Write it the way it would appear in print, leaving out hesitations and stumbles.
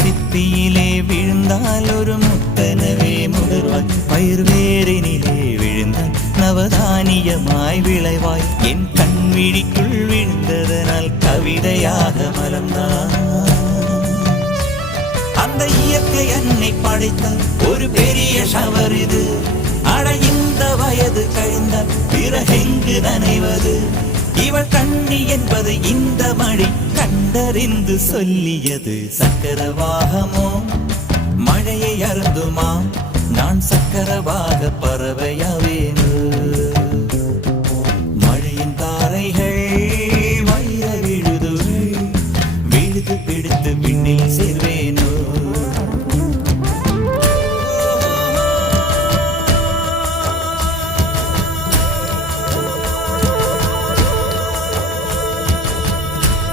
சிப்பியிலே விழுந்தால் ஒரு முத்தனவே முதிர்வாய், பயிர் வேரினிலே விழுந்தால் நவதானியமாய் விளைவாய். என் கண் விழிக்குள் விழுந்ததனால் கவிதையாக மலர்ந்தான். அந்த இயற்கை என்னை படைத்தால் ஒரு பெரிய ஷவர் இது. அட இந்த வயது கழிந்தால் பிறகெங்கு நனைவது? இவள் கண்ணி என்பது இந்த மழை கண்டறிந்து சொல்லியது. சக்கரவாகமோ மழையை அருந்துமா? நான் சக்கரவாக பறவையாவேனு. மழையின் தாரைகள் வைர விழுது விழுது பிடித்து விண்ணில் சேர்வு